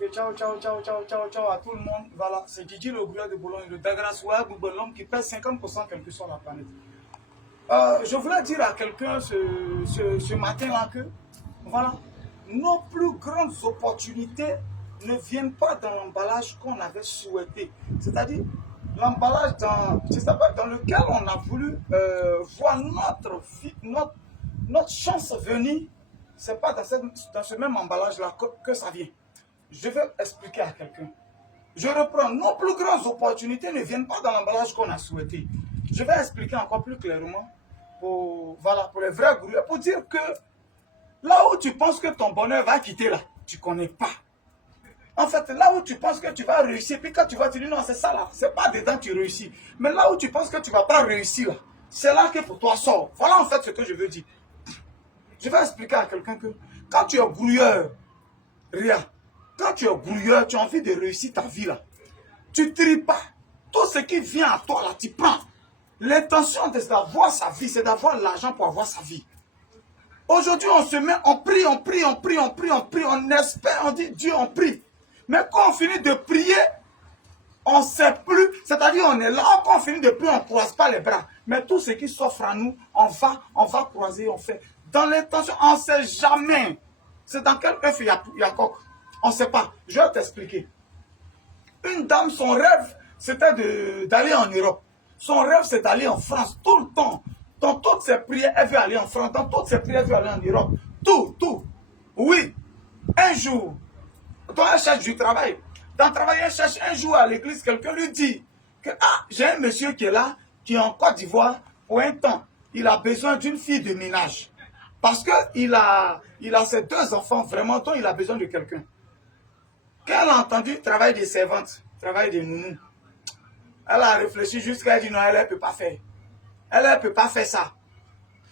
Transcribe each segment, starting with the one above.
Ok, ciao, ciao, ciao, ciao, ciao, ciao à tout le monde. Voilà, c'est Didier le grouillard de Boulogne, le Dagrassoua, l'homme qui pèse 50% quelle que soit la planète. Je voulais dire à quelqu'un ce matin-là que, voilà, nos plus grandes opportunités ne viennent pas dans l'emballage qu'on avait souhaité. C'est-à-dire, l'emballage dans lequel on a voulu voir notre chance venir, ce n'est pas dans ce même emballage-là que ça vient. Je vais expliquer à quelqu'un. Je reprends, nos plus grandes opportunités ne viennent pas dans l'emballage qu'on a souhaité. Je vais expliquer encore plus clairement voilà, pour les vrais gourous, pour dire que là où tu penses que ton bonheur va quitter là, tu ne connais pas. En fait, là où tu penses que tu vas réussir, puis quand tu vas te dire non, c'est ça là, c'est pas dedans que tu réussis. Mais là où tu penses que tu ne vas pas réussir là, c'est là que pour toi sort. Voilà en fait ce que je veux dire. Je vais expliquer à quelqu'un que quand tu es grouilleur, rien. Quand tu es grouilleur, tu as envie de réussir ta vie là. Tu ne tries pas. Tout ce qui vient à toi là, tu prends. L'intention c'est d'avoir sa vie, c'est d'avoir l'argent pour avoir sa vie. Aujourd'hui, on se met, on prie, on prie, on prie, on prie, on prie, on espère, on dit Dieu, on prie. Mais quand on finit de prier, on ne sait plus. C'est-à-dire, on est là, quand on finit de prier, on ne croise pas les bras. Mais tout ce qui s'offre à nous, on va croiser, on fait. Dans l'intention, on ne sait jamais. C'est dans quel œuf il y a coq. On ne sait pas. Je vais t'expliquer. Une dame, son rêve, c'était d'aller en Europe. Son rêve, c'est d'aller en France tout le temps. Dans toutes ses prières, elle veut aller en France. Dans toutes ses prières, elle veut aller en Europe. Tout. Oui. Un jour, donc elle cherche du travail. Dans le travail, elle cherche un jour à l'église, quelqu'un lui dit que j'ai un monsieur qui est là, qui est en Côte d'Ivoire pour un temps. Il a besoin d'une fille de ménage. Parce qu'il a ses 2 enfants, vraiment, dont il a besoin de quelqu'un. Quand elle a entendu travail des servantes, travail des nounous, elle a réfléchi jusqu'à elle dit non, elle ne peut pas faire. Elle ne peut pas faire ça.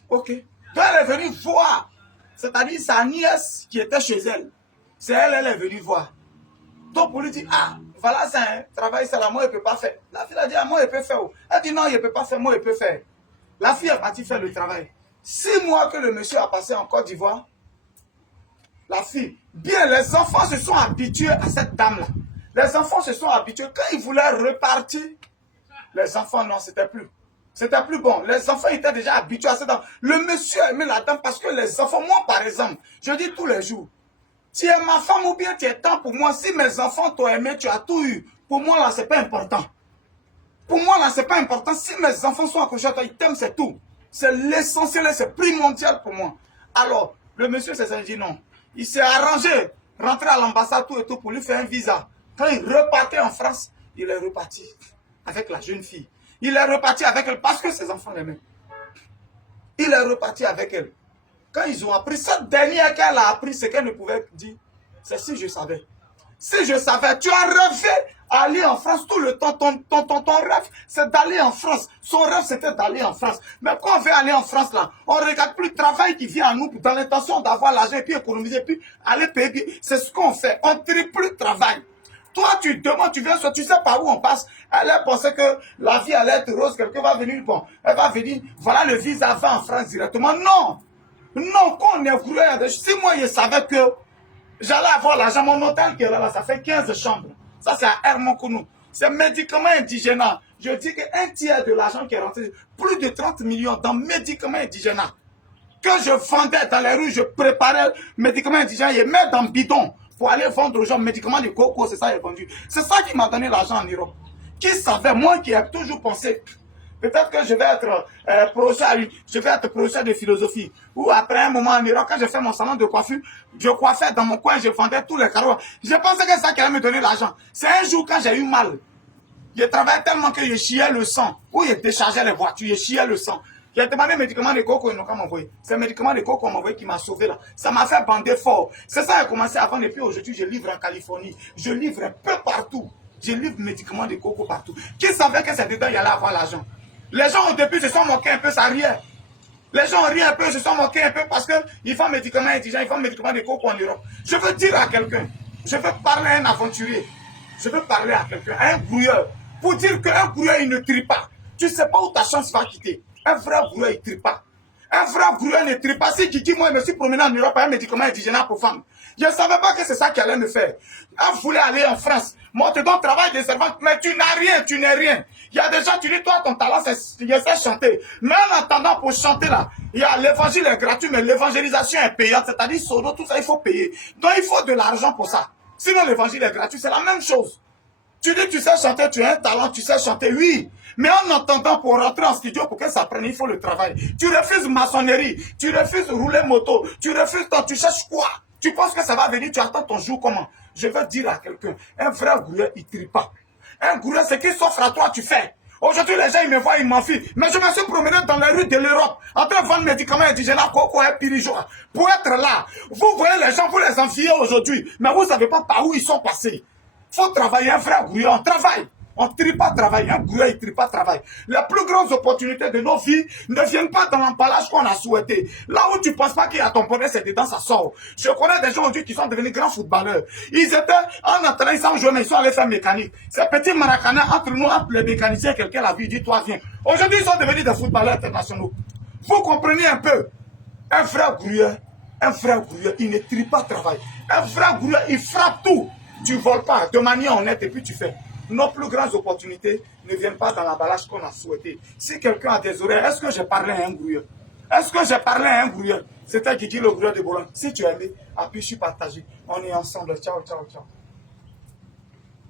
Ok. Donc elle est venue voir, c'est-à-dire sa nièce qui était chez elle. C'est elle est venue voir. Donc pour lui dire, voilà, c'est un travail, c'est là, moi, elle ne peut pas faire. La fille a dit, moi, elle peut faire. Elle dit, non, il ne peut pas faire, moi, elle peut faire. La fille est partie faire le travail. 6 mois que le monsieur a passé en Côte d'Ivoire, la fille, bien, les enfants se sont habitués à cette dame-là. Les enfants se sont habitués. Quand ils voulaient repartir, les enfants, non, c'était plus bon. Les enfants étaient déjà habitués à cette dame. Le monsieur aimait la dame parce que les enfants, moi, par exemple, je dis tous les jours, tu es ma femme ou bien tu es temps pour moi. Si mes enfants t'ont aimé, tu as tout eu. Pour moi, là, ce n'est pas important. Pour moi, là, ce n'est pas important. Si mes enfants sont accrochés à toi, ils t'aiment, c'est tout. C'est l'essentiel, c'est primordial pour moi. Alors, le monsieur s'est dit non. Il s'est arrangé, rentré à l'ambassade, tout et tout, pour lui faire un visa. Quand il repartait en France, il est reparti avec la jeune fille. Il est reparti avec elle parce que ses enfants l'aimaient. Il est reparti avec elle. Quand ils ont appris, cette dernière qu'elle a appris, ce qu'elle ne pouvait dire, c'est si je savais. Si je savais, tu as rêvé à aller en France tout le temps. Ton rêve, c'est d'aller en France. Son rêve, c'était d'aller en France. Mais quand on veut aller en France, là, on ne regarde plus le travail qui vient à nous dans l'intention d'avoir l'argent et puis économiser, puis aller payer. C'est ce qu'on fait. On ne trie plus le travail. Toi, tu demandes, tu viens, tu sais par où on passe. Elle a pensé que la vie allait être rose, quelqu'un va venir, bon, elle va venir, voilà le visa, va en France directement. Non! Non, quand on est grouilleur, si moi je savais que j'allais avoir l'argent, mon hôtel qui est là, ça fait 15 chambres. Ça, c'est à Hermonkounou. C'est médicaments indigènes. Je dis qu'un tiers de l'argent qui est rentré, plus de 30 millions dans médicaments indigènes. Que je vendais dans les rues, je préparais médicaments indigènes et mettais dans le bidon pour aller vendre aux gens médicaments de coco, c'est ça qui est vendu. C'est ça qui m'a donné l'argent en Europe. Qui savait, moi qui ai toujours pensé, peut-être que je vais être professeur de philosophie. Ou après un moment en Europe, quand j'ai fait mon salon de coiffure, je coiffais dans mon coin, je vendais tous les carreaux. Je pensais que c'est ça qui allait me donner l'argent. C'est un jour quand j'ai eu mal. Je travaillais tellement que je chiais le sang. Ou je déchargeais les voitures, je chiais le sang. J'ai demandé médicaments de coco, ils n'ont pas m'envoyer. C'est un médicament de coco qu'on m'a envoyé qui m'a sauvé là. Ça m'a fait bander fort. C'est ça qui a commencé avant et puis aujourd'hui, je livre en Californie. Je livre un peu partout. Je livre médicaments de coco partout. Qui savait que c'est dedans, il allait avoir l'argent? Les gens au début se sont moqués un peu, ça riait. Les gens rient un peu, se sont moqués un peu parce qu'ils font médicaments indigènes, ils font médicaments de coco en Europe. Je veux dire à quelqu'un, je veux parler à un aventurier, je veux parler à quelqu'un, à un grouilleur, pour dire qu'un grouilleur, il ne trie pas. Tu ne sais pas où ta chance va quitter. Un vrai grouilleur, il ne trie pas. Un vrai grouilleur ne trie pas. Si Kiki, moi, je me suis promené en Europe avec un médicament indigène pour femmes. Je ne savais pas que c'est ça qui allait me faire. Quand je voulais aller en France, moi, je te donne travail de servante, mais tu n'as rien, tu n'es rien. Il y a des gens, tu dis, toi, ton talent, c'est chanter. Mais en attendant, pour chanter là, il y a l'évangile est gratuit, mais l'évangélisation est payante. C'est-à-dire, solo, tout ça, il faut payer. Donc, il faut de l'argent pour ça. Sinon, l'évangile est gratuit, c'est la même chose. Tu dis, tu sais chanter, tu as un talent, tu sais chanter, oui. Mais en attendant pour rentrer en studio, pour que ça prenne, il faut le travail. Tu refuses maçonnerie, tu refuses rouler moto, tu refuses ton, tu cherches quoi? Tu penses que ça va venir, tu attends ton jour comment? Je vais dire à quelqu'un, un vrai grouilleur, il ne trie pas. Un grouilleur, c'est qu'il s'offre à toi, tu fais. Aujourd'hui, les gens, ils me voient, ils m'enfuient. Mais je me suis promené dans les rues de l'Europe, en train de vendre médicaments indigènes, coco et pirigeois. Pour être là, vous voyez les gens, vous les enfiez aujourd'hui, mais vous ne savez pas par où ils sont passés. Il faut travailler, un frère grouilleur, on travaille. On ne trie pas travail, un grouilleur, il ne trie pas travail. Les plus grandes opportunités de nos vies ne viennent pas dans l'emballage qu'on a souhaité. Là où tu ne penses pas qu'il y a ton bonheur, c'est dedans, ça sort. Je connais des gens aujourd'hui qui sont devenus grands footballeurs. Ils étaient en entraînement, ils sont joués, mais ils sont allés faire mécanique. Ces petits maracanais entre nous, entre les mécaniciens, quelqu'un l'a vu, il dit, toi, viens. Aujourd'hui, ils sont devenus des footballeurs internationaux. Vous comprenez un peu? Un frère grouilleur, il ne trie pas travail. Un frère grouilleur, il frappe tout. Tu ne voles pas de manière honnête et puis tu fais. Nos plus grandes opportunités ne viennent pas dans l'emballage qu'on a souhaité. Si quelqu'un a des oreilles, est-ce que j'ai parlé à un grouilleur? Est-ce que j'ai parlé à un grouilleur? C'était qui dit le grouilleur de Bologne. Si tu as aimé, appuie sur partager. On est ensemble. Ciao, ciao, ciao.